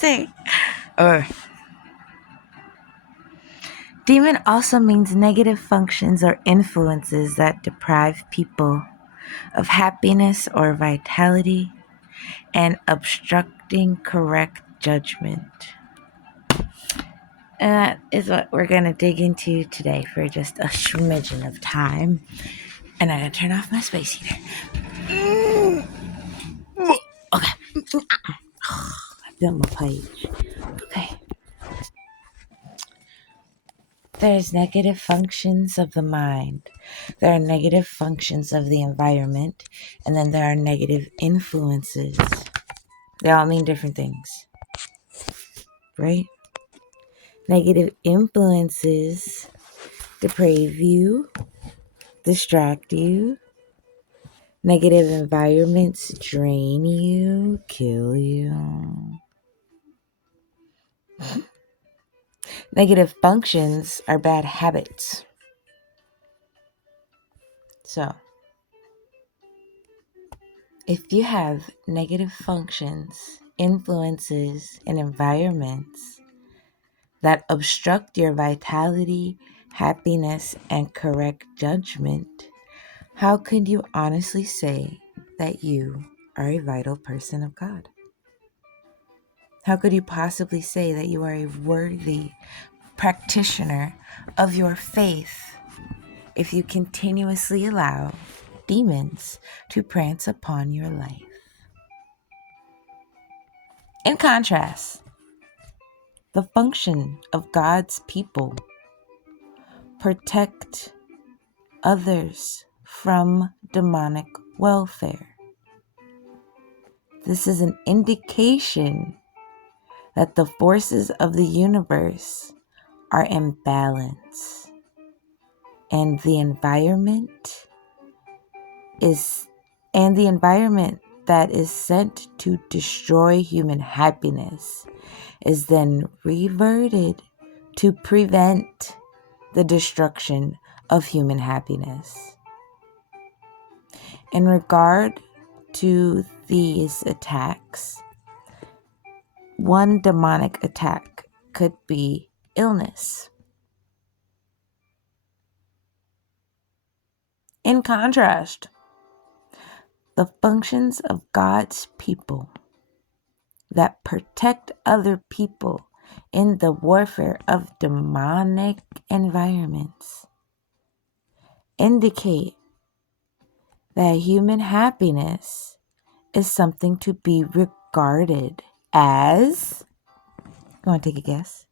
say. Or demon also means negative functions or influences that deprive people of happiness or vitality and obstructing correct judgment. And that is what we're going to dig into today for just a smidgen of time. And I'm going to turn off my space heater. Okay. I built my page. Okay. There's negative functions of the mind. There are negative functions of the environment. And then there are negative influences. They all mean different things. Right? Negative influences deprave you, distract you. Negative environments drain you, kill you. Negative functions are bad habits. So, if you have negative functions, influences, and environments that obstruct your vitality, happiness, and correct judgment, how can you honestly say that you are a vital person of God? How could you possibly say that you are a worthy practitioner of your faith if you continuously allow demons to prance upon your life? In contrast, the function of God's people protect others from demonic welfare. This is an indication that the forces of the universe are in balance, and the environment that is sent to destroy human happiness is then reverted to prevent the destruction of human happiness. In regard to these attacks, one demonic attack could be illness. In contrast, the functions of God's people that protect other people in the warfare of demonic environments indicate that human happiness is something to be regarded as, you want to take a guess?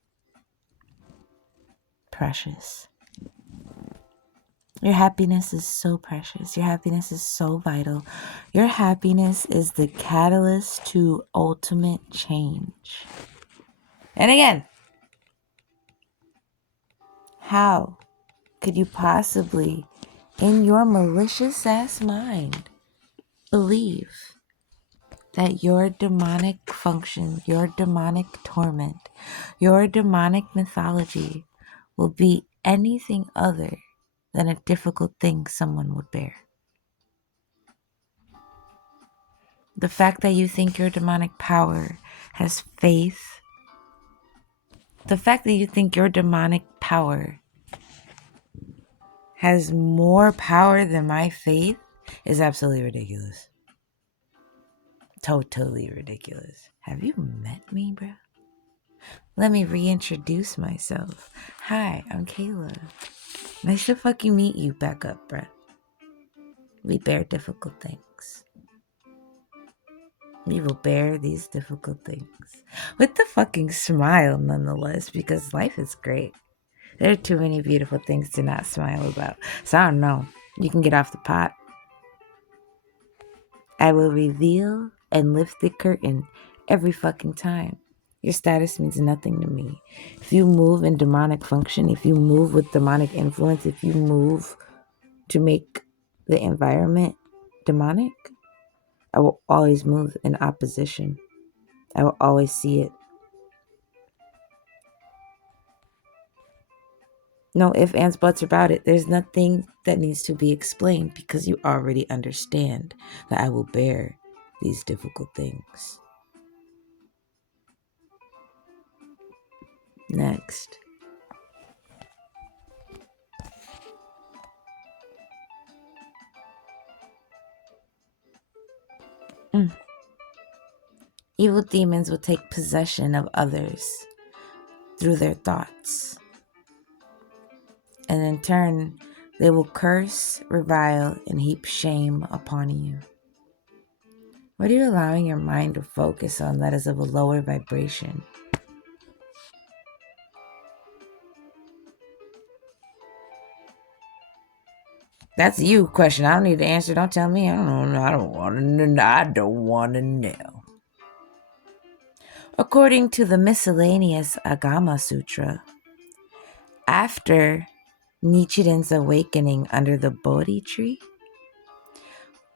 Precious. Your happiness is so precious. Your happiness is so vital. Your happiness is the catalyst to ultimate change. And again, how could you possibly, in your malicious ass mind, believe that your demonic function, your demonic torment, your demonic mythology will be anything other than a difficult thing someone would bear? The fact that you think your demonic power has faith, the fact that you think your demonic power has more power than my faith is absolutely ridiculous. Totally ridiculous. Have you met me, bro? Let me reintroduce myself. Hi, I'm Kayla. Nice to fucking meet you back up, bruh. We bear difficult things. We will bear these difficult things. With the fucking smile, nonetheless, because life is great. There are too many beautiful things to not smile about. So I don't know. You can get off the pot. I will reveal and lift the curtain every fucking time. Your status means nothing to me. If you move in demonic function, if you move with demonic influence, if you move to make the environment demonic, I will always move in opposition. I will always see it. No ifs, ands, buts about it. There's nothing that needs to be explained because you already understand that I will bear these difficult things. Next. Evil demons will take possession of others through their thoughts. And in turn, they will curse, revile, and heap shame upon you. What are you allowing your mind to focus on that is of a lower vibration? That's you question. I don't need to answer. Don't tell me. I don't know. I don't want to know. I don't want to know. According to the miscellaneous Agama Sutra, after Nichiren's awakening under the Bodhi tree,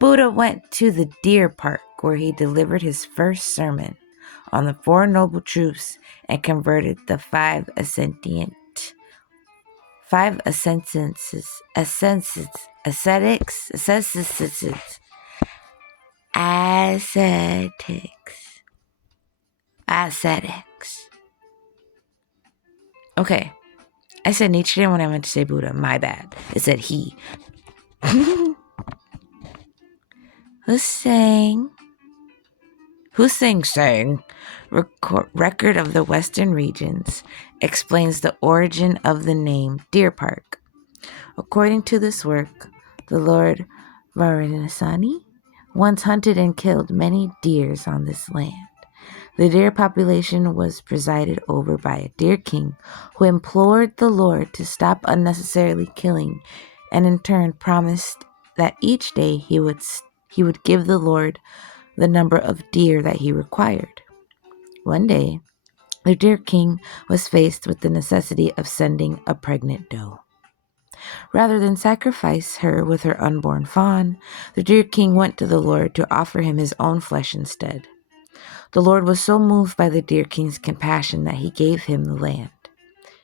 Buddha went to the deer park where he delivered his first sermon on the Four Noble Truths and converted the five ascetics. Okay, I said Nichiren when I meant to say Buddha. My bad. It said he. Hussein sang, Record of the Western Regions, explains the origin of the name Deer Park. According to this work, the Lord Varanasani once hunted and killed many deers on this land. The deer population was presided over by a deer king who implored the Lord to stop unnecessarily killing, and in turn promised that each day he would give the Lord the number of deer that he required. One day, the deer king was faced with the necessity of sending a pregnant doe. Rather than sacrifice her with her unborn fawn, the deer king went to the Lord to offer him his own flesh instead. The Lord was so moved by the deer king's compassion that he gave him the land.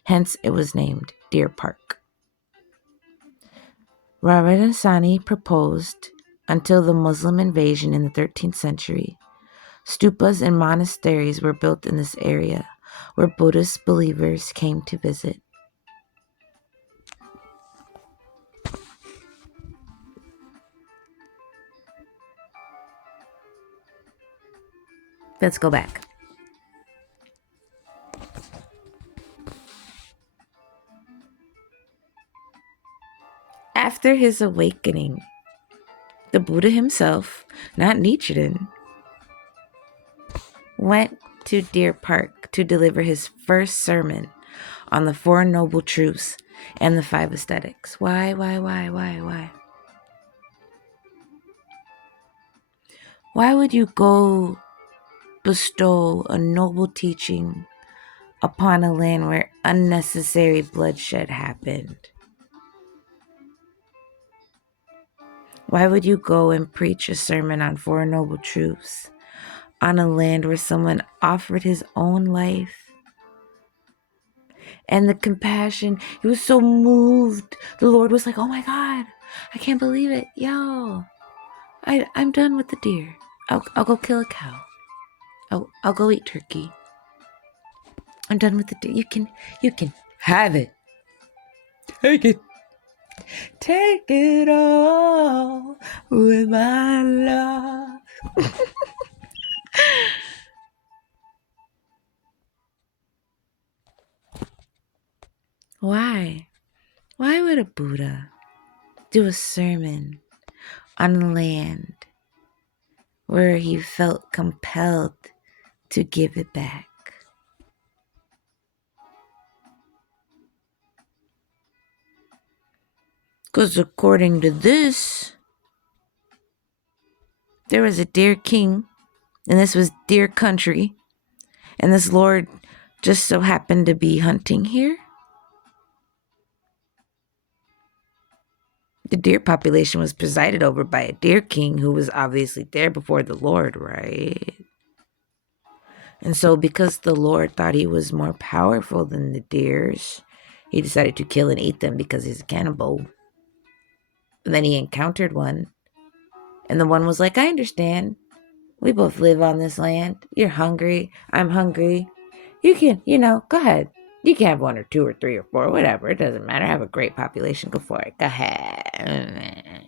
Hence, it was named Deer Park. Varanasani proposed, until the Muslim invasion in the 13th century, stupas and monasteries were built in this area where Buddhist believers came to visit. Let's go back. After his awakening, the Buddha himself, not Nichiren, went to Deer Park to deliver his first sermon on the Four Noble Truths and the five aesthetics. Why? Why would you go bestow a noble teaching upon a land where unnecessary bloodshed happened? Why would you go and preach a sermon on Four Noble Truths on a land where someone offered his own life? And the compassion, he was so moved. The Lord was like, oh my God, I can't believe it. Yo, I'm done with the deer. I'll go kill a cow. I'll go eat turkey. I'm done with the deer. You can have it. Take it all with my love. Why? Why would a Buddha do a sermon on land where he felt compelled to give it back? Because according to this, there was a deer king, and this was deer country, and this Lord just so happened to be hunting here. The deer population was presided over by a deer king who was obviously there before the Lord, right? And so because the Lord thought he was more powerful than the deers, he decided to kill and eat them because he's a cannibal. And then he encountered one, and the one was like, I understand. We both live on this land. You're hungry. I'm hungry. You can, go ahead. You can have 1 or 2 or 3 or 4, whatever. It doesn't matter. Have a great population. Go for it. Go ahead.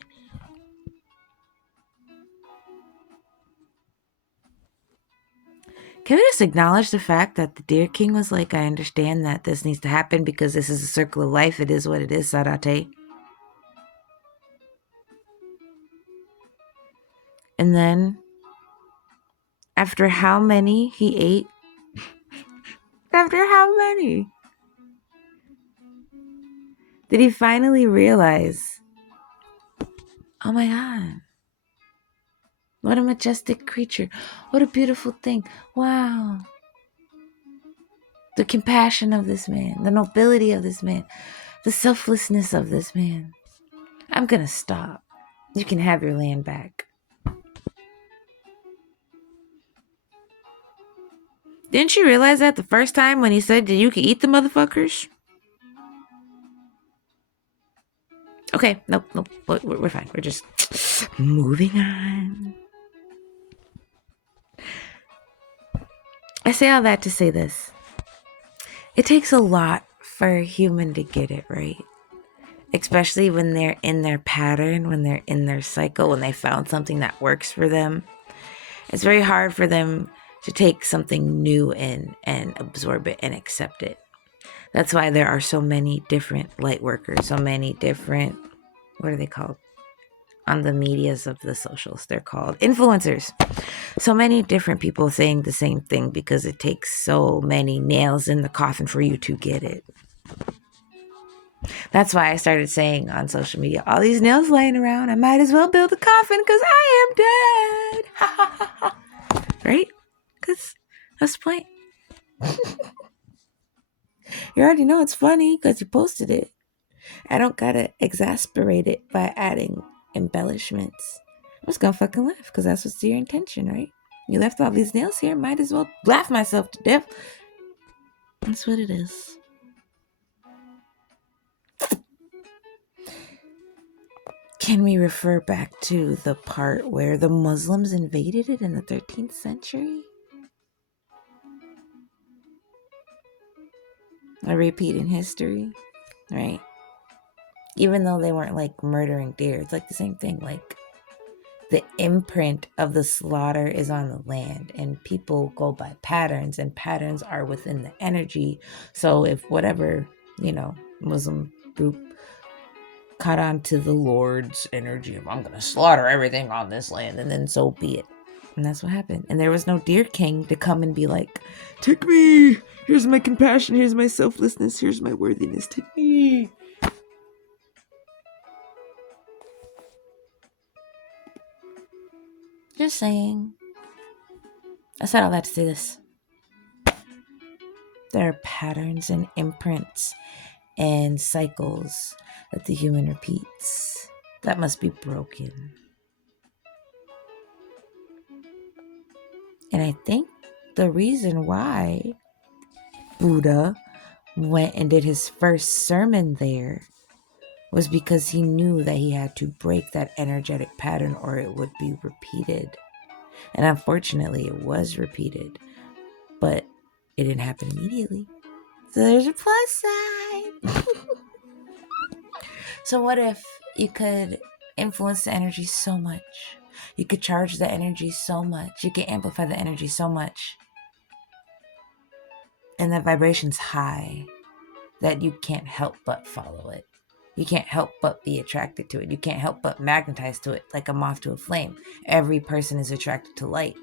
Can we just acknowledge the fact that the Deer King was like, I understand that this needs to happen because this is a circle of life. It is what it is, Sarate. And then, after how many he ate? After how many? Did he finally realize, oh my God, what a majestic creature. What a beautiful thing. Wow. The compassion of this man, the nobility of this man, the selflessness of this man. I'm going to stop. You can have your land back. Didn't you realize that the first time when he said that you could eat the motherfuckers? Okay, nope. We're fine. We're just moving on. I say all that to say this. It takes a lot for a human to get it right. Especially when they're in their pattern, when they're in their cycle, when they found something that works for them. It's very hard for them to take something new in and absorb it and accept it. That's why there are so many different light workers, so many different, what are they called? On the medias of the socials, they're called influencers. So many different people saying the same thing because it takes so many nails in the coffin for you to get it. That's why I started saying on social media, all these nails laying around, I might as well build a coffin because I am dead. Right? Because that's the point. You already know it's funny because you posted it. I don't gotta exasperate it by adding embellishments. I'm just gonna fucking laugh because that's what's your intention, right? You left all these nails here, might as well laugh myself to death. That's what it is. Can we refer back to the part where the Muslims invaded it in the 13th century? A repeat in history, right? Even though they weren't like murdering deer, it's like the same thing. Like the imprint of the slaughter is on the land, and people go by patterns, and patterns are within the energy. So if whatever, Muslim group caught on to the Lord's energy of, I'm going to slaughter everything on this land, and then so be it. And that's what happened. And there was no deer king to come and be like, take me. Here's my compassion. Here's my selflessness. Here's my worthiness. Take me. Just saying. I said all that to say this. There are patterns and imprints and cycles that the human repeats that must be broken. And I think the reason why Buddha went and did his first sermon there was because he knew that he had to break that energetic pattern or it would be repeated. And unfortunately, it was repeated, but it didn't happen immediately. So there's a plus side. So what if you could influence the energy so much? You could charge the energy so much. You could amplify the energy so much. And the vibration's high that you can't help but follow it. You can't help but be attracted to it. You can't help but magnetize to it like a moth to a flame. Every person is attracted to light.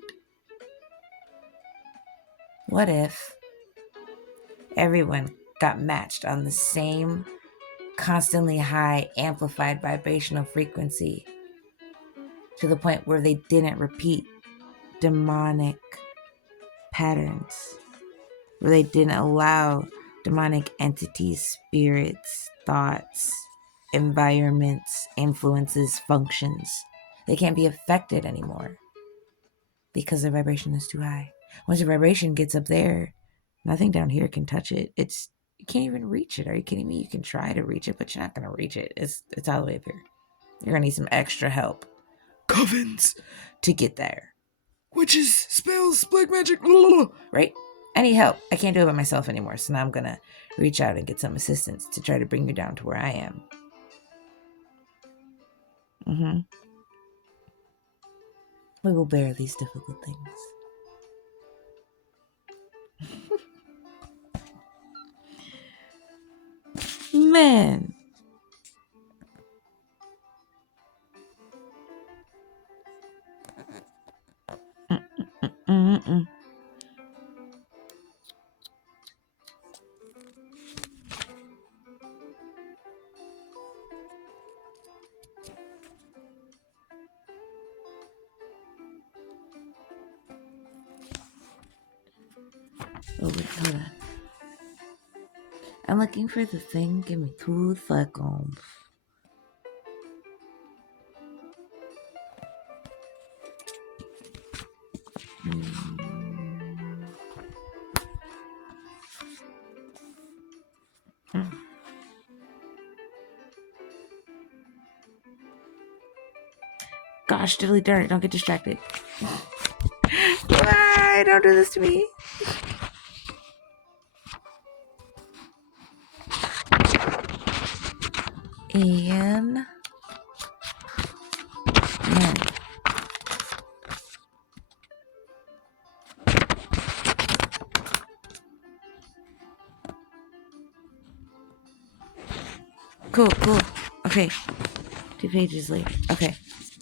What if everyone got matched on the same constantly high amplified vibrational frequency to the point where they didn't repeat demonic patterns, where they didn't allow demonic entities, spirits, thoughts, environments, influences, functions. They can't be affected anymore because their vibration is too high. Once your vibration gets up there, nothing down here can touch it. You can't even reach it. Are you kidding me? You can try to reach it, but you're not going to reach it. It's all the way up here. You're going to need some extra help. Covens to get there. Witches, spells, black magic, right? I need help. I can't do it by myself anymore. So now I'm going to reach out and get some assistance to try to bring you down to where I am. We will bear these difficult things. Man. Mm-mm. Oh, wait, hold on. I'm looking for the thing. Give me 2 seconds. Gosh, diddly darn, don't get distracted. Why? Don't do this to me. And man. Cool. Okay. 2 pages later. Okay.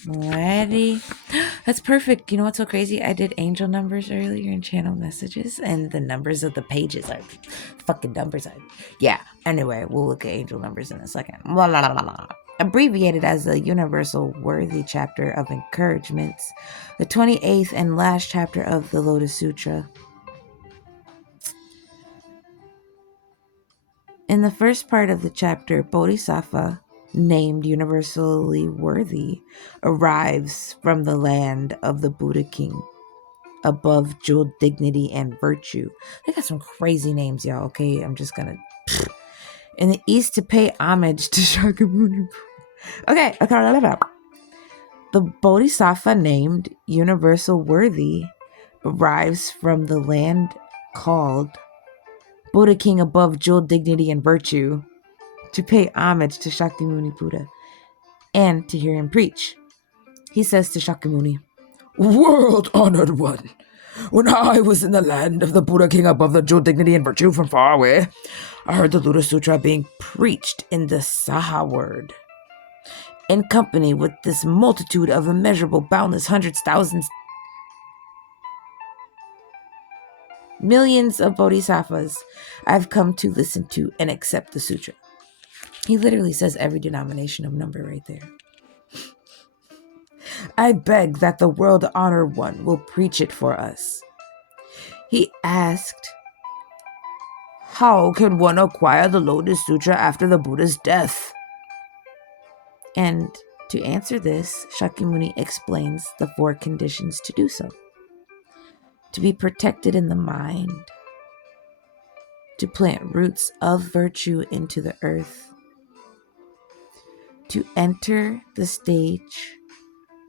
Ready? That's perfect. You know what's so crazy? I did angel numbers earlier in channel messages, and the numbers of the pages are fucking numbers. Yeah. Anyway, we'll look at angel numbers in a second. Blah, blah, blah, blah. Abbreviated as the Universal Worthy Chapter of Encouragements, the 28th and last chapter of the Lotus Sutra. In the first part of the chapter, Bodhisattva, named universally worthy, arrives from the land of the Buddha King, above jeweled dignity and virtue. They got some crazy names, y'all, okay? I'm just gonna... In the east to pay homage to Shakyamuni. Okay. The Bodhisattva named universal worthy arrives from the land called Buddha King above jeweled dignity and virtue, to pay homage to Shakyamuni Buddha and to hear him preach. He says to Shakyamuni, "World-honored one, when I was in the land of the Buddha King above the jeweled dignity and virtue from far away, I heard the Lotus Sutra being preached in the Saha word. In company with this multitude of immeasurable, boundless hundreds, thousands, millions of bodhisattvas, I've come to listen to and accept the sutra." He literally says every denomination of number right there. "I beg that the world-honored one will preach it for us." He asked, "How can one acquire the Lotus Sutra after the Buddha's death?" And to answer this, Shakyamuni explains the 4 conditions to do so. To be protected in the mind, to plant roots of virtue into the earth, to enter the stage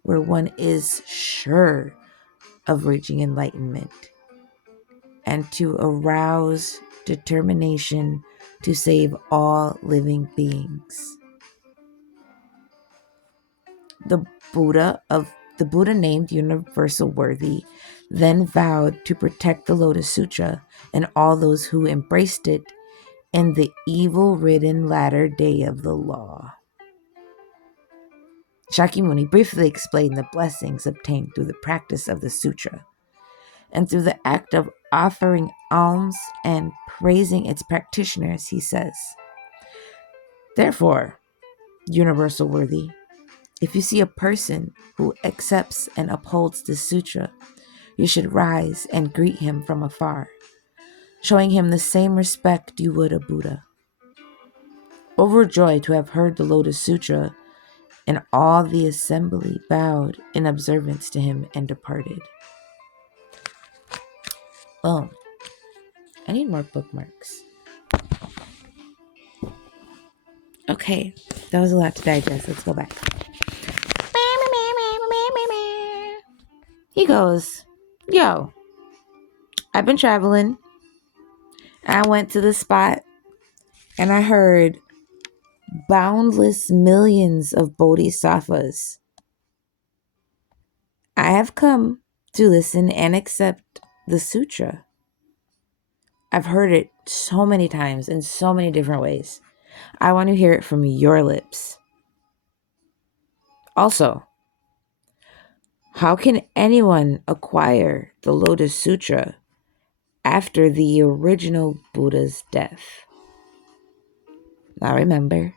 where one is sure of reaching enlightenment, and to arouse determination to save all living beings. The Buddha named universal worthy then vowed to protect the Lotus Sutra and all those who embraced it in the evil-ridden latter day of the law. Shakyamuni briefly explained the blessings obtained through the practice of the sutra, and through the act of offering alms and praising its practitioners, he says, "Therefore, universal worthy, if you see a person who accepts and upholds this sutra, you should rise and greet him from afar, showing him the same respect you would a Buddha. Overjoyed to have heard the Lotus Sutra, and all the assembly bowed in observance to him and departed." Oh, I need more bookmarks. Okay, that was a lot to digest. Let's go back. He goes, "Yo, I've been traveling I went to the spot and I heard boundless millions of bodhisattvas. I have come to listen and accept the sutra. I've heard it so many times in so many different ways. I want to hear it from your lips. Also, how can anyone acquire the Lotus Sutra after the original Buddha's death? Now remember,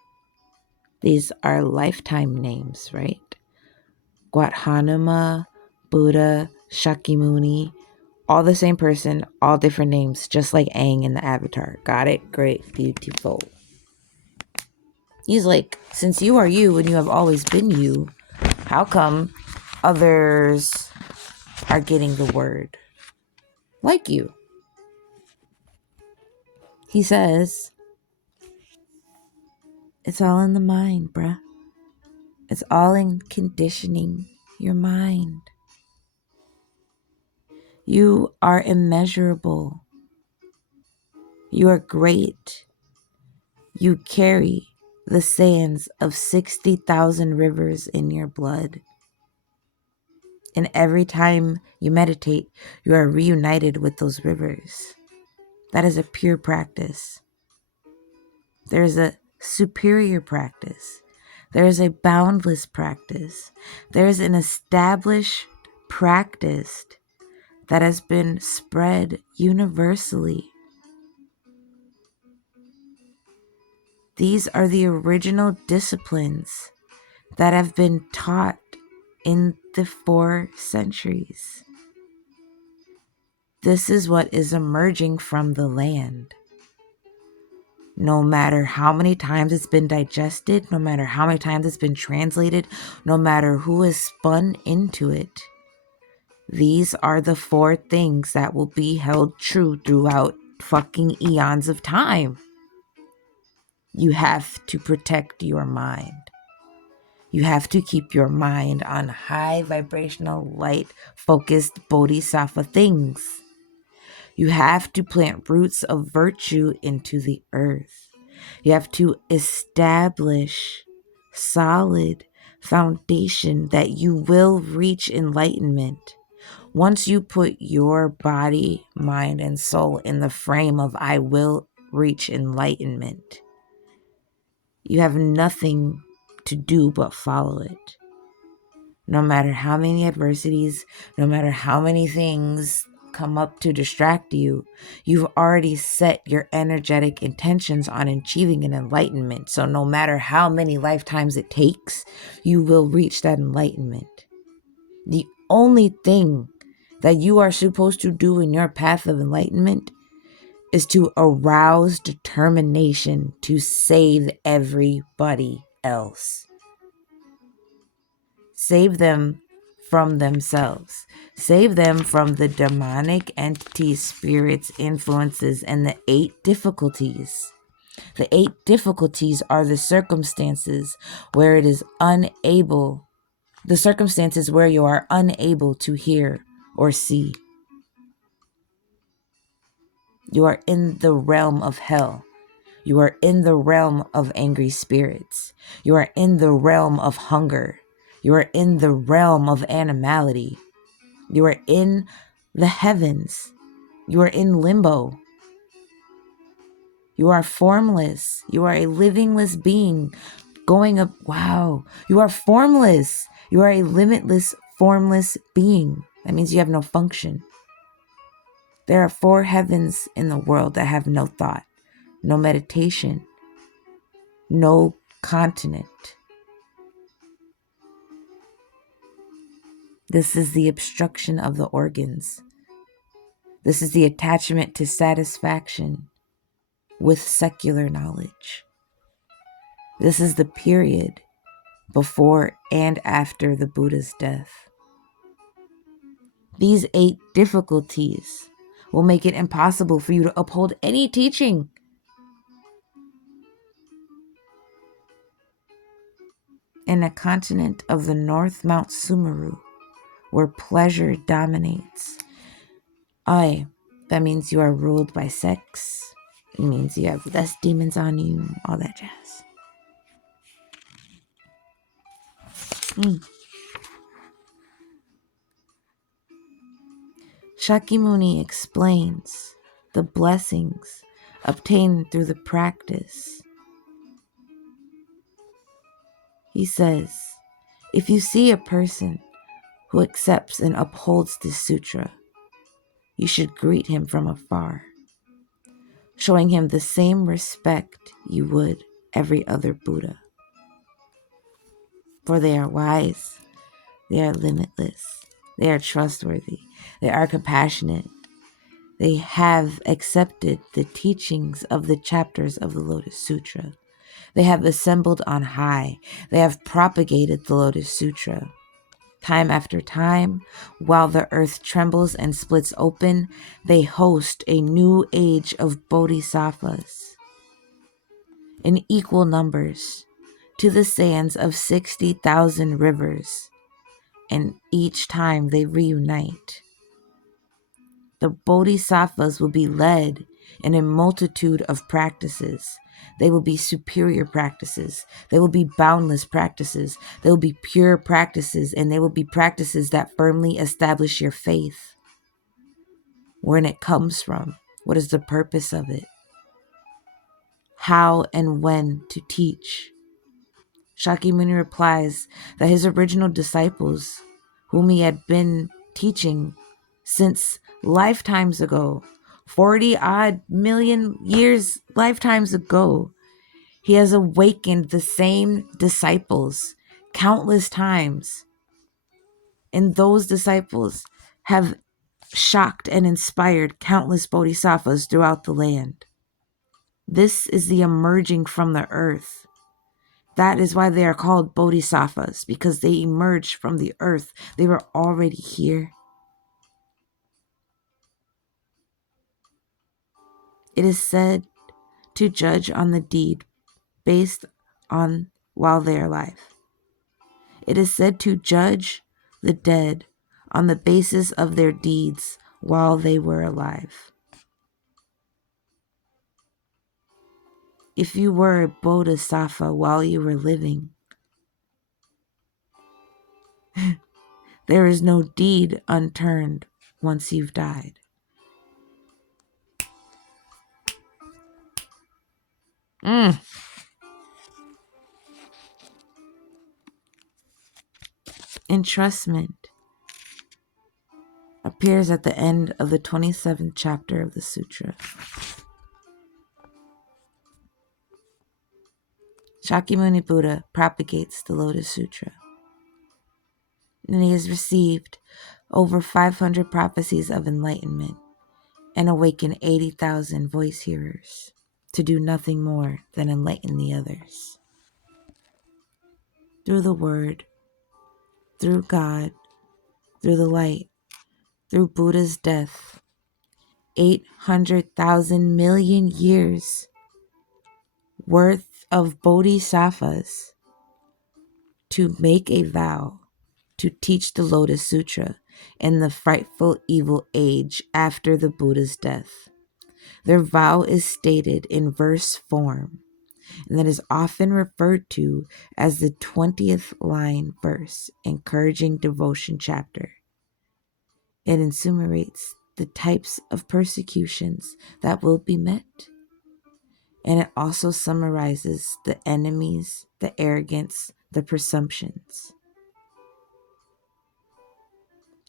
these are lifetime names, right? Gautama, Buddha, Shakyamuni, all the same person, all different names, just like Aang in the Avatar. Got it? Great. Beautiful. He's like, since you are you and you have always been you, how come others are getting the word like you? He says, it's all in the mind, bruh. It's all in conditioning your mind. You are immeasurable. You are great. You carry the sands of 60,000 rivers in your blood. And every time you meditate, you are reunited with those rivers. That is a pure practice. There is a superior practice. There is a boundless practice. There is an established practice that has been spread universally. These are the original disciplines that have been taught in the 4 centuries. This is what is emerging from the land. No matter how many times it's been digested, no matter how many times it's been translated, no matter who is spun into it, these are the 4 things that will be held true throughout fucking eons of time. You have to protect your mind. You have to keep your mind on high vibrational, light focused bodhisattva things. You have to plant roots of virtue into the earth. You have to establish solid foundation that you will reach enlightenment. Once you put your body, mind, and soul in the frame of I will reach enlightenment, you have nothing to do but follow it. No matter how many adversities, no matter how many things come up to distract you, you've already set your energetic intentions on achieving an enlightenment. So no matter how many lifetimes it takes, you will reach that enlightenment. The only thing that you are supposed to do in your path of enlightenment is to arouse determination to save everybody else. Save them from themselves. Save them from the demonic entities, spirits, influences, and the 8 difficulties. The 8 difficulties are the circumstances where it is unable, the circumstances where you are unable to hear or see. You are in the realm of hell. You are in the realm of angry spirits. You are in the realm of hunger. You are in the realm of animality. You are in the heavens. You are in limbo. You are formless. You are a livingless being going up. Wow. You are formless. You are a limitless, formless being. That means you have no function. There are 4 heavens in the world that have no thought, no meditation, no continent. This is the obstruction of the organs. This is the attachment to satisfaction with secular knowledge. This is the period before and after the Buddha's death. These 8 difficulties will make it impossible for you to uphold any teaching. In a continent of the North Mount Sumeru, where pleasure dominates. That means you are ruled by sex. It means you have less demons on you, all that jazz. Shakyamuni explains the blessings obtained through the practice. He says, if you see a person who accepts and upholds this sutra, you should greet him from afar, showing him the same respect you would every other Buddha. For they are wise, they are limitless, they are trustworthy, they are compassionate. They have accepted the teachings of the chapters of the Lotus Sutra. They have assembled on high. They have propagated the Lotus Sutra. Time after time, while the earth trembles and splits open, they host a new age of bodhisattvas in equal numbers to the sands of 60,000 rivers, and each time they reunite. The bodhisattvas will be led in a multitude of practices. They will be superior practices. They will be boundless practices. They will be pure practices, and they will be practices that firmly establish your faith. Where it comes from. What is the purpose of it? How and when to teach. Shakyamuni replies that his original disciples, whom he had been teaching since lifetimes ago, 40 odd million years, lifetimes ago, he has awakened the same disciples countless times. And those disciples have shocked and inspired countless bodhisattvas throughout the land. This is the emerging from the earth. That is why they are called bodhisattvas, because they emerged from the earth. They were already here. It is said to judge on the deed based on while they are alive. It is said to judge the dead on the basis of their deeds while they were alive. If you were a bodhisattva while you were living, there is no deed unturned once you've died. Entrustment appears at the end of the 27th chapter of the sutra. Shakyamuni Buddha propagates the Lotus Sutra, and he has received over 500 prophecies of enlightenment and awakened 80,000 voice hearers to do nothing more than enlighten the others. Through the Word, through God, through the light, through Buddha's death, 800,000 million years worth of bodhisattvas to make a vow to teach the Lotus Sutra in the frightful evil age after the Buddha's death. Their vow is stated in verse form, and that is often referred to as the 20th line verse, encouraging devotion chapter. It enumerates the types of persecutions that will be met, and it also summarizes the enemies, the arrogance, the presumptions.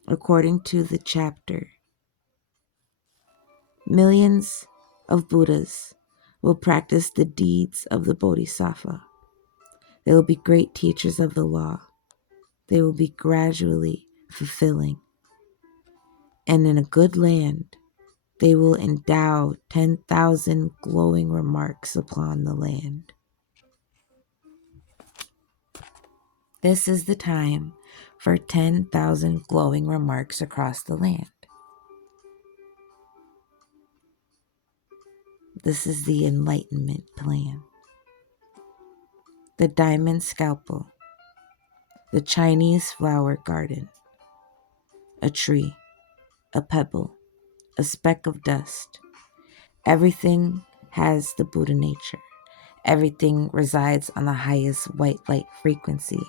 According to the chapter, millions of Buddhas will practice the deeds of the Bodhisattva. They will be great teachers of the law. They will be gradually fulfilling. And in a good land, they will endow 10,000 glowing remarks upon the land. This is the time for 10,000 glowing remarks across the land. This is the Enlightenment plan. The diamond scalpel, the Chinese flower garden, a tree, a pebble, a speck of dust. Everything has the Buddha nature. Everything resides on the highest white light frequency.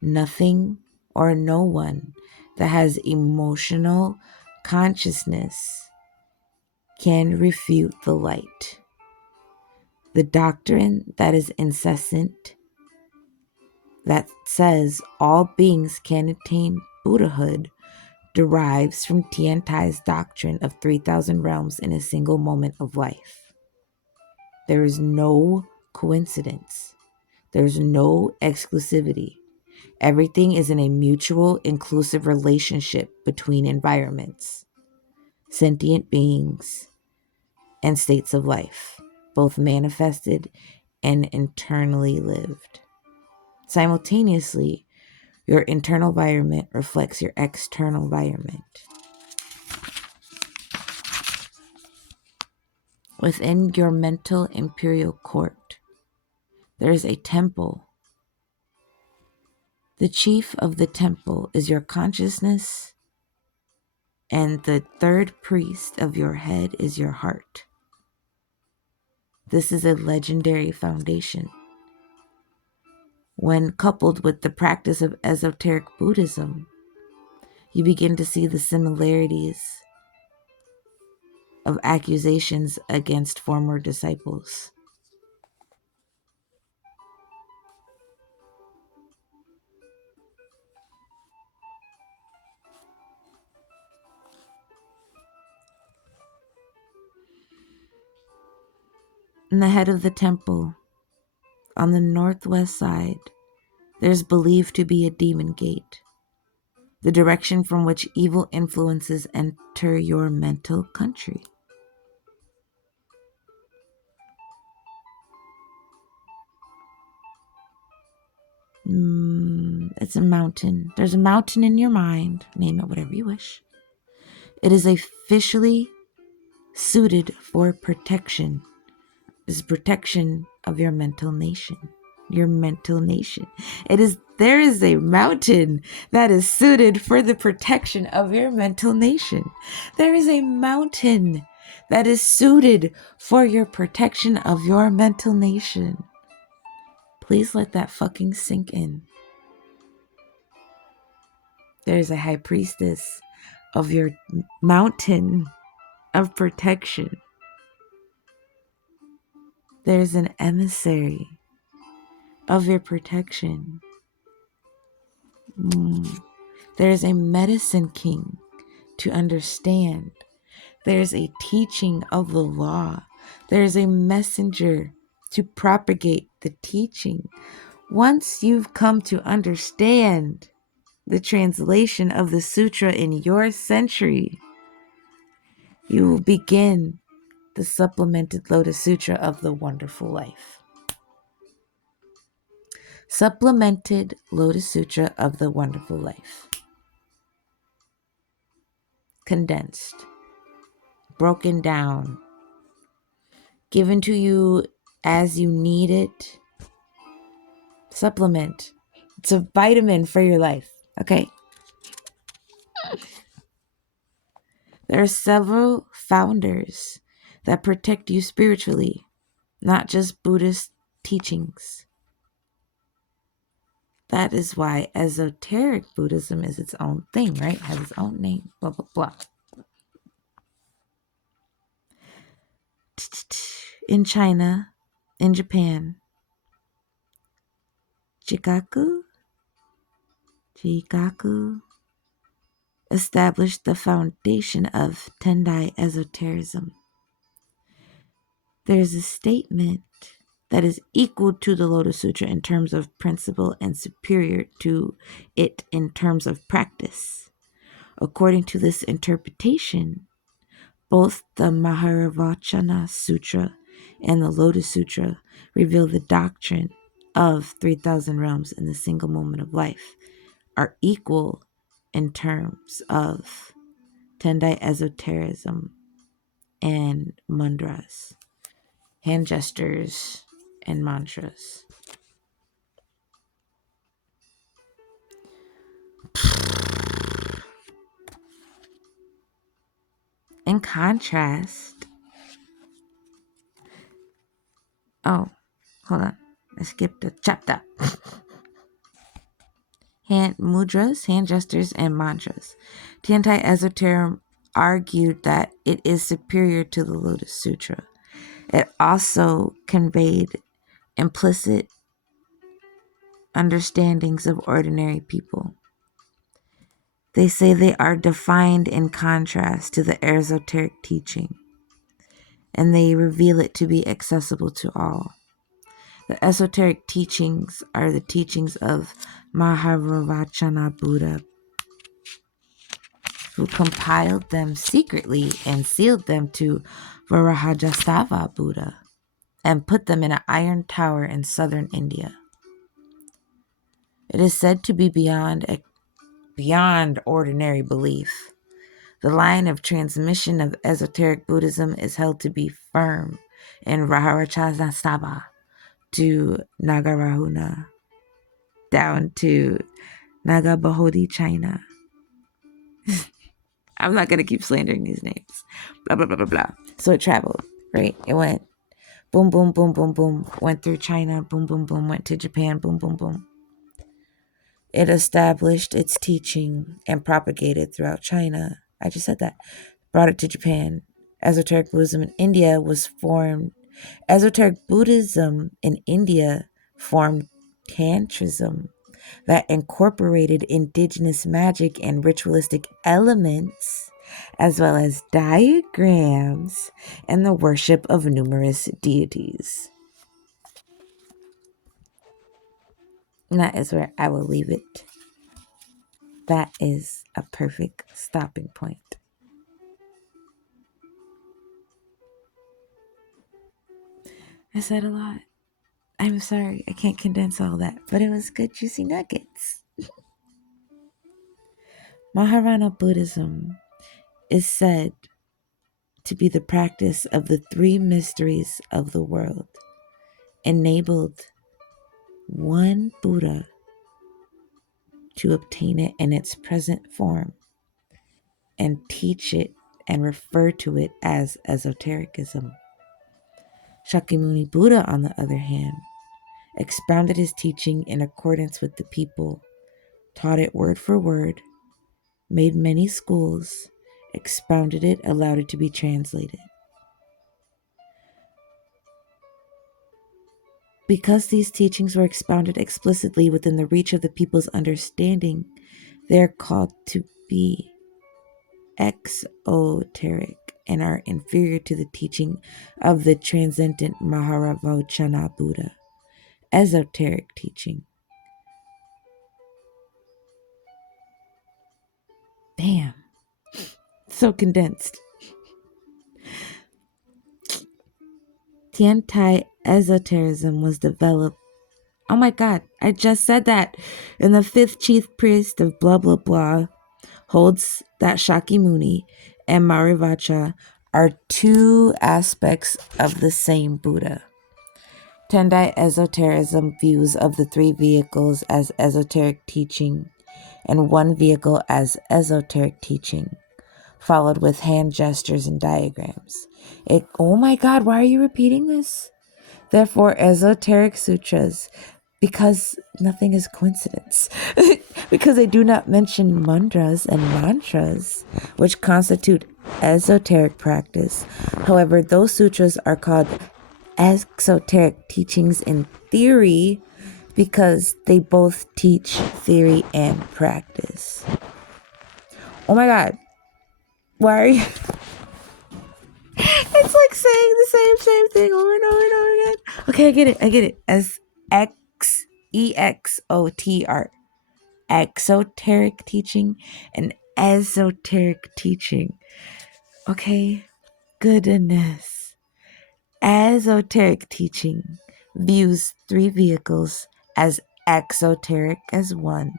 Nothing or no one that has emotional consciousness can refute the light. The doctrine that is incessant, that says all beings can attain Buddhahood, derives from Tiantai's doctrine of 3,000 realms in a single moment of life. There is no coincidence. There's no exclusivity. Everything is in a mutual, inclusive relationship between environments, sentient beings, and states of life, both manifested and internally lived. Simultaneously, your internal environment reflects your external environment. Within your mental imperial court, there is a temple. The chief of the temple is your consciousness, and the third priest of your head is your heart. This is a legendary foundation. When coupled with the practice of esoteric Buddhism, you begin to see the similarities of accusations against former disciples. In the head of the temple, on the northwest side, there's believed to be a demon gate, the direction from which evil influences enter your mental country. It's a mountain. There's a mountain in your mind. Name it whatever you wish. It is officially suited for protection. This is protection of your mental nation. Your mental nation. There is a mountain that is suited for the protection of your mental nation. There is a mountain that is suited for your protection of your mental nation. Please let that fucking sink in. There's a high priestess of your mountain of protection. There's an emissary of your protection. There's a medicine king to understand. There's a teaching of the law. There's a messenger to propagate the teaching. Once you've come to understand the translation of the sutra in your century, you will begin the supplemented Lotus Sutra of the Wonderful Life. Supplemented Lotus Sutra of the Wonderful Life. Condensed. Broken down. Given to you as you need it. Supplement. It's a vitamin for your life. Okay? There are several founders that protect you spiritually, not just Buddhist teachings. That is why esoteric Buddhism is its own thing, right? It has its own name, blah, blah, blah. In China, in Japan, Jikaku established the foundation of Tendai Esotericism. There is a statement that is equal to the Lotus Sutra in terms of principle and superior to it in terms of practice. According to this interpretation, both the Mahavairochana Sutra and the Lotus Sutra reveal the doctrine of 3,000 realms in the single moment of life are equal in terms of Tendai Esotericism and mudras, hand gestures, and mantras. In contrast, Oh, hold on. I skipped a chapter. Hand mudras, hand gestures, and mantras. Tendai Esotericism argued that it is superior to the Lotus Sutra. It also conveyed implicit understandings of ordinary people. They say they are defined in contrast to the esoteric teaching, and they reveal it to be accessible to all. The esoteric teachings are the teachings of Mahavairochana Buddha, who compiled them secretly and sealed them to Vajrasattva Buddha and put them in an iron tower in southern India. It is said to be beyond ordinary belief. The line of transmission of esoteric Buddhism is held to be firm in Vajrasattva to Nagarjuna down to Nagabodhi, China. I'm not going to keep slandering these names. Blah, blah, blah, blah, blah. So it traveled, right? It went boom, boom, boom, boom, boom. Went through China, boom, boom, boom. Went to Japan, boom, boom, boom. It established its teaching and propagated throughout China. I just said that. Brought it to Japan. Esoteric Buddhism in India was formed. Esoteric Buddhism in India formed Tantrism that incorporated indigenous magic and ritualistic elements, as well as diagrams and the worship of numerous deities. And that is where I will leave it. That is a perfect stopping point. I said a lot. I'm sorry, I can't condense all that, but it was good, juicy nuggets. Mahayana Buddhism is said to be the practice of the three mysteries of the world, enabled one Buddha to obtain it in its present form and teach it and refer to it as esotericism. Shakyamuni Buddha, on the other hand, expounded his teaching in accordance with the people, taught it word for word, made many schools, expounded it, allowed it to be translated. Because these teachings were expounded explicitly within the reach of the people's understanding, they are called to be exoteric and are inferior to the teaching of the transcendent Mahavairochana Buddha. Esoteric teaching. Damn. So condensed. Tendai Esotericism was developed. Oh my God, I just said that. And the fifth chief priest of blah blah blah holds that Shakyamuni and Mahavairochana are two aspects of the same Buddha. Tendai Esotericism views of the three vehicles as esoteric teaching and one vehicle as esoteric teaching, followed with hand gestures and diagrams. Oh my God, why are you repeating this? Therefore, esoteric sutras, because nothing is coincidence, because they do not mention mantras and mantras, which constitute esoteric practice. However, those sutras are called exoteric teachings in theory because they both teach theory and practice. Oh my God. Why are you... It's like saying the same thing over and over and over again. Okay, I get it. As EXOTR. Exoteric teaching and esoteric teaching. Okay, goodness. Esoteric teaching views three vehicles as exoteric as one.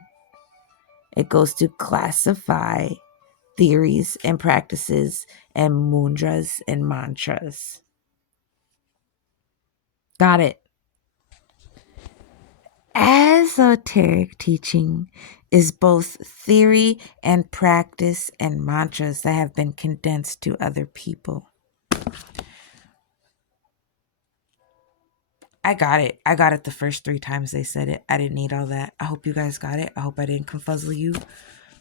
It goes to classify theories and practices and mudras and mantras. Got it. Esoteric teaching is both theory and practice and mantras that have been condensed to other people. I got it. I got it the first 3 times they said it. I didn't need all that. I hope you guys got it. I hope I didn't confuzzle you.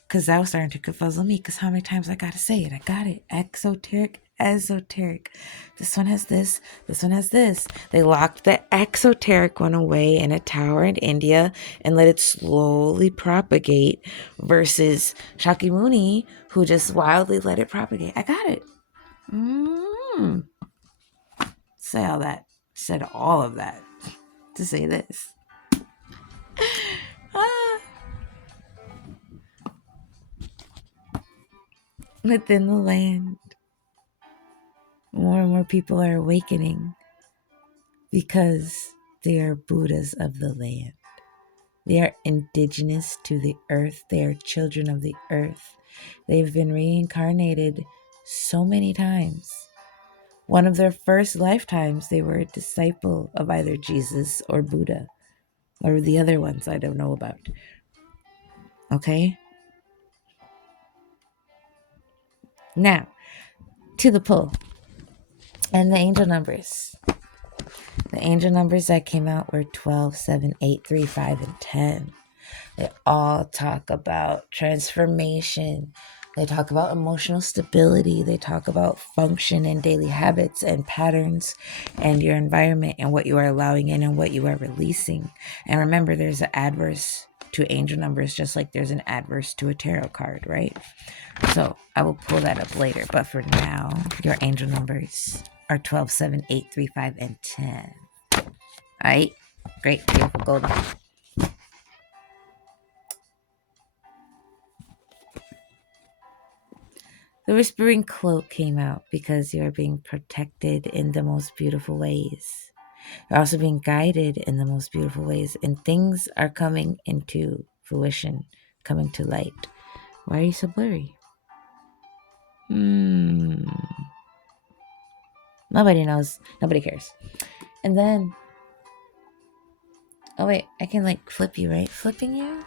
Because that was starting to confuzzle me. Because how many times I got to say it? I got it. Exoteric, esoteric. This one has this. This one has this. They locked the exoteric one away in a tower in India and let it slowly propagate. Versus Shakyamuni, who just wildly let it propagate. I got it. Say all that. Said all of that to say this. Within the land, more and more people are awakening because they are Buddhas of the land. They are indigenous to the earth. They are children of the earth. They've been reincarnated so many times. One of their first lifetimes, they were a disciple of either Jesus or Buddha, or the other ones I don't know about. Okay? Now, to the pull and the angel numbers. The angel numbers that came out were 12, 7, 8, 3, 5, and 10. They all talk about transformation. They talk about emotional stability. They talk about function and daily habits and patterns and your environment and what you are allowing in and what you are releasing. And remember, there's an adverse to angel numbers just like there's an adverse to a tarot card, right? So I will pull that up later. But for now, your angel numbers are 12, 7, 8, 3, 5, and 10. All right? Great, beautiful, golden. The Whispering Cloak came out because you are being protected in the most beautiful ways. You're also being guided in the most beautiful ways, and things are coming into fruition, coming to light. Why are you so blurry? Nobody knows. Nobody cares. And then, oh wait, I can like flip you, right? Flipping you?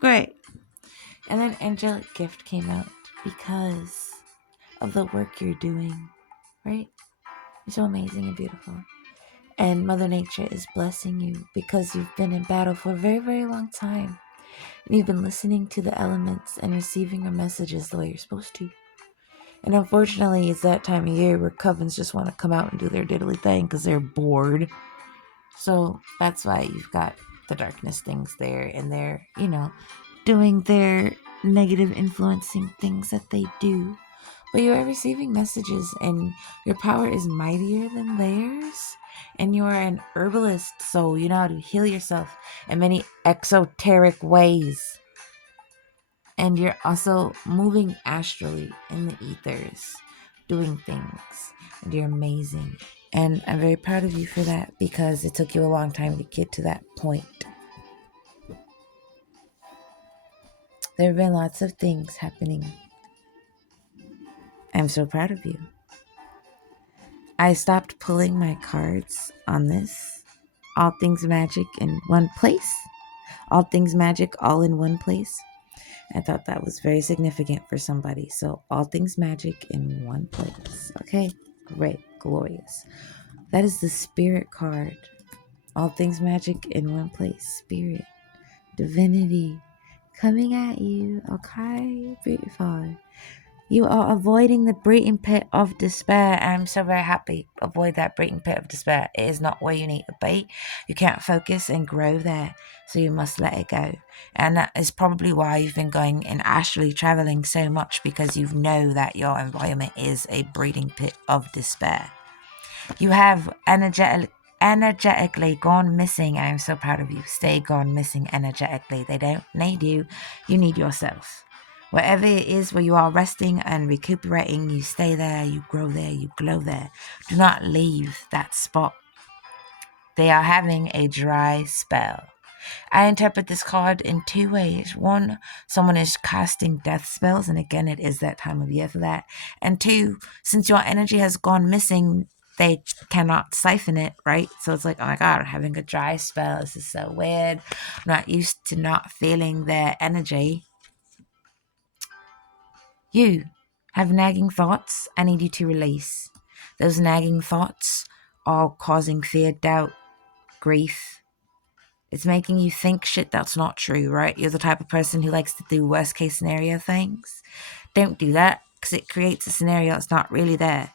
Great. And then Angelic Gift came out because of the work you're doing, right? You're so amazing and beautiful. And Mother Nature is blessing you because you've been in battle for a very, very long time. And you've been listening to the elements and receiving your messages the way you're supposed to. And unfortunately, it's that time of year where covens just want to come out and do their diddly thing because they're bored. So that's why you've got the darkness things there, and they're, doing their negative influencing things that they do. But you are receiving messages, and your power is mightier than theirs. And you are an herbalist, so you know how to heal yourself in many exoteric ways. And you're also moving astrally in the ethers, doing things. And you're amazing. And I'm very proud of you for that because it took you a long time to get to that point. There have been lots of things happening. I'm so proud of you. I stopped pulling my cards on this. All things magic in one place. All things magic all in one place. I thought that was very significant for somebody. So all things magic in one place. Okay, great, glorious. That is the spirit card. All things magic in one place. Spirit, divinity, coming at you. Okay, beautiful. You are avoiding the breeding pit of despair. I'm so very happy. Avoid that breeding pit of despair. It is not where you need to be. You can't focus and grow there, so you must let it go. And that is probably why you've been going and astrally traveling so much, because you know that your environment is a breeding pit of despair. You have energetically gone missing. I am so proud of you. Stay gone missing energetically. They don't need you. You need yourself. Wherever it is where you are resting and recuperating, you stay there, you grow there, you glow there. Do not leave that spot. They are having a dry spell. I interpret this card in 2 ways. 1, someone is casting death spells, and again, it is that time of year for that. And 2, since your energy has gone missing, they cannot siphon it, right? So it's like, oh my God, I'm having a dry spell. This is so weird. I'm not used to not feeling their energy. You have nagging thoughts. I need you to release. Those nagging thoughts all causing fear, doubt, grief. It's making you think shit that's not true, right? You're the type of person who likes to do worst case scenario things. Don't do that, because it creates a scenario that's not really there.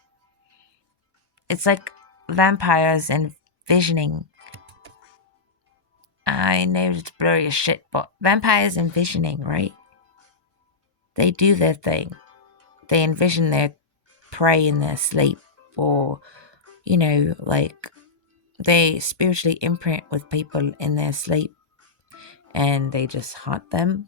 It's like vampires envisioning. I know it's blurry as shit, but vampires envisioning, right? They do their thing. They envision their prey in their sleep, or, like they spiritually imprint with people in their sleep and they just hunt them.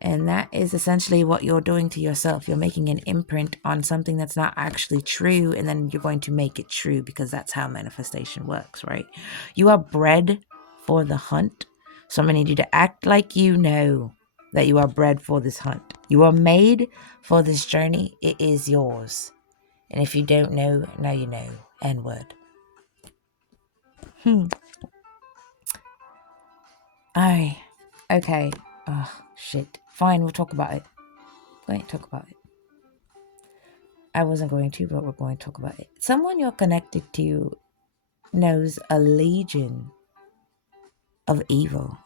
And that is essentially what you're doing to yourself. You're making an imprint on something that's not actually true, and then you're going to make it true, because that's how manifestation works, right? You are bred for the hunt. So I'm going to need you to act like you know that you are bred for this hunt. You are made for this journey. It is yours. And if you don't know, now you know. N-word. Okay. Oh, shit. Fine, we'll talk about it. Go ahead, talk about it. I wasn't going to, but we're going to talk about it. Someone you're connected to knows a legion of evil.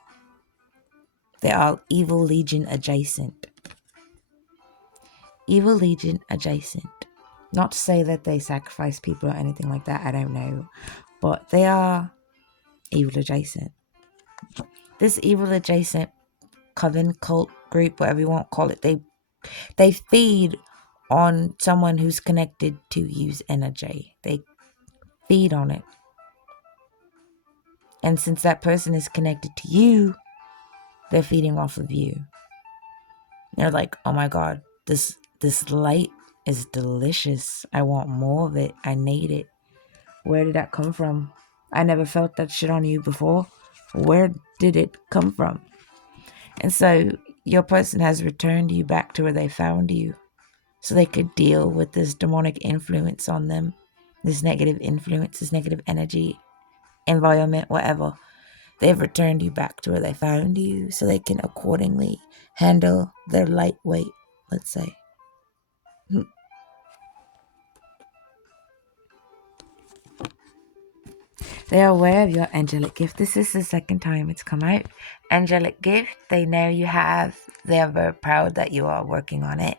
They are evil legion adjacent. Evil legion adjacent. Not to say that they sacrifice people or anything like that, I don't know. But they are evil adjacent. This evil adjacent coven, cult, group, whatever you want to call it, they feed on someone who's connected to you's energy. They feed on it. And since that person is connected to you, they're feeding off of you. They're like, oh my God, this light is delicious. I want more of it. I need it. Where did that come from? I never felt that shit on you before. Where did it come from? And so your person has returned you back to where they found you, so they could deal with this demonic influence on them, this negative influence, this negative energy, environment, whatever. They've returned you back to where they found you, so they can accordingly handle their lightweight, let's say. They are aware of your angelic gift. This is the second time it's come out. Angelic gift, they know you have. They are very proud that you are working on it.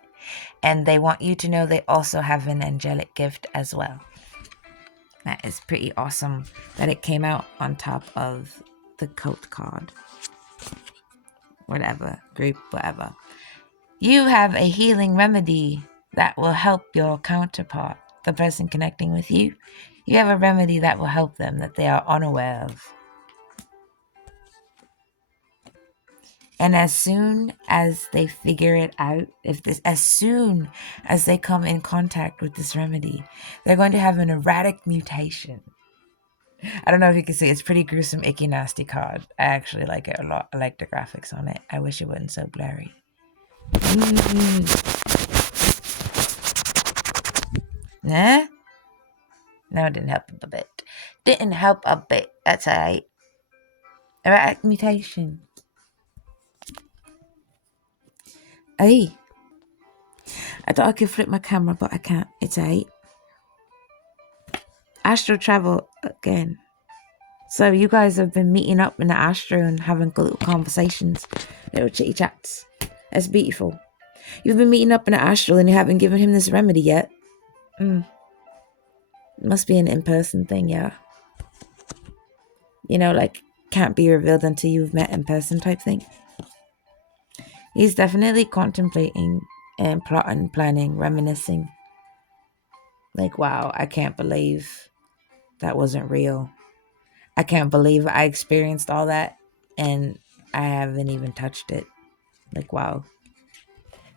And they want you to know they also have an angelic gift as well. That is pretty awesome that it came out on top of the cult card. Whatever, group, whatever. You have a healing remedy that will help your counterpart, the person connecting with you. You have a remedy that will help them that they are unaware of. And as soon as they figure it out, as soon as they come in contact with this remedy, they're going to have an erratic mutation. I don't know if you can see, it's pretty gruesome, icky, nasty card. I actually like it a lot. I like the graphics on it. I wish it wasn't so blurry. Nah? No, it didn't help a bit. Didn't help a bit. That's alright. Erratic mutation. Hey. I thought I could flip my camera, but I can't. It's alright. Astral travel again. So you guys have been meeting up in the astral and having little conversations, little chitty chats. That's beautiful. You've been meeting up in the astral and you haven't given him this remedy yet. Must be an in-person thing, yeah. Like, can't be revealed until you've met in person type thing. He's definitely contemplating and plotting, planning, reminiscing. Like, wow, I can't believe that wasn't real. I can't believe I experienced all that and I haven't even touched it. Like, wow.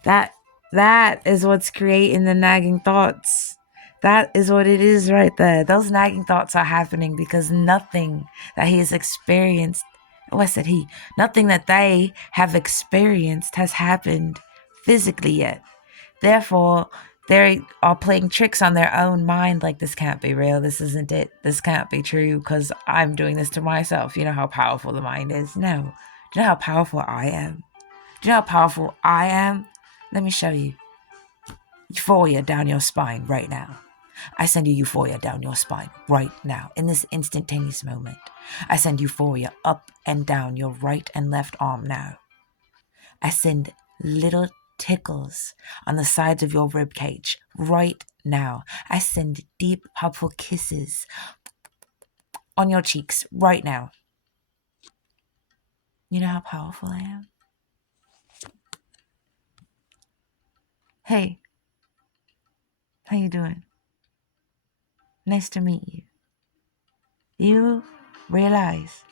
That is what's creating the nagging thoughts. That is what it is right there. Those nagging thoughts are happening because nothing that he has experienced, nothing that they have experienced has happened physically yet. Therefore, they are playing tricks on their own mind, like, this can't be real, this isn't it, this can't be true because I'm doing this to myself. You know how powerful the mind is? No. Do you know how powerful I am? Do you know how powerful I am? Let me show you. Euphoria down your spine right now. I send you euphoria down your spine right now, in this instantaneous moment. I send euphoria up and down your right and left arm now. I send little tickles on the sides of your rib cage right now. I send deep, helpful kisses on your cheeks right now. You know how powerful I am? Hey, how you doing? Nice to meet you. You realize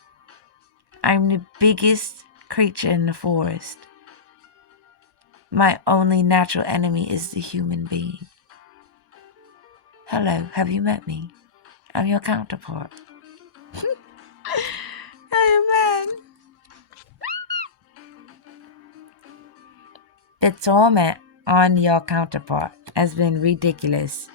I'm the biggest creature in the forest. My only natural enemy is the human being. Hello, have you met me? I'm your counterpart. Oh man. The torment on your counterpart has been ridiculous.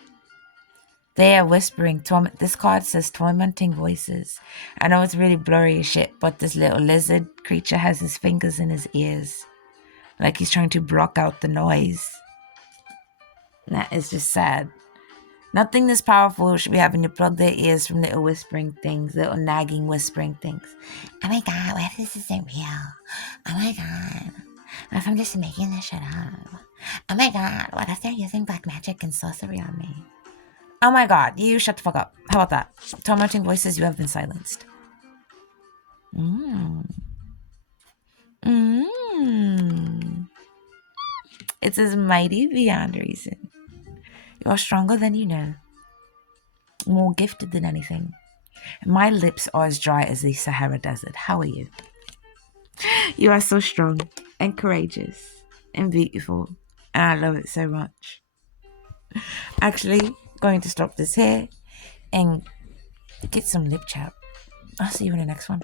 They are whispering torment. This card says tormenting voices. I know it's really blurry as shit, but this little lizard creature has his fingers in his ears. Like he's trying to block out the noise. That is just sad. Nothing this powerful should be having to plug their ears from little whispering things, little nagging whispering things. Oh my god, what if this isn't real? Oh my god. What if I'm just making this shit up? Oh my god, what if they're using black magic and sorcery on me? Oh my god, you shut the fuck up. How about that? Tormenting voices, you have been silenced. It says mighty beyond reason. You are stronger than you know. More gifted than anything. My lips are as dry as the Sahara Desert. How are you? You are so strong and courageous and beautiful. And I love it so much. Actually, going to stop this here and get some lip chat. I'll see you in the next one.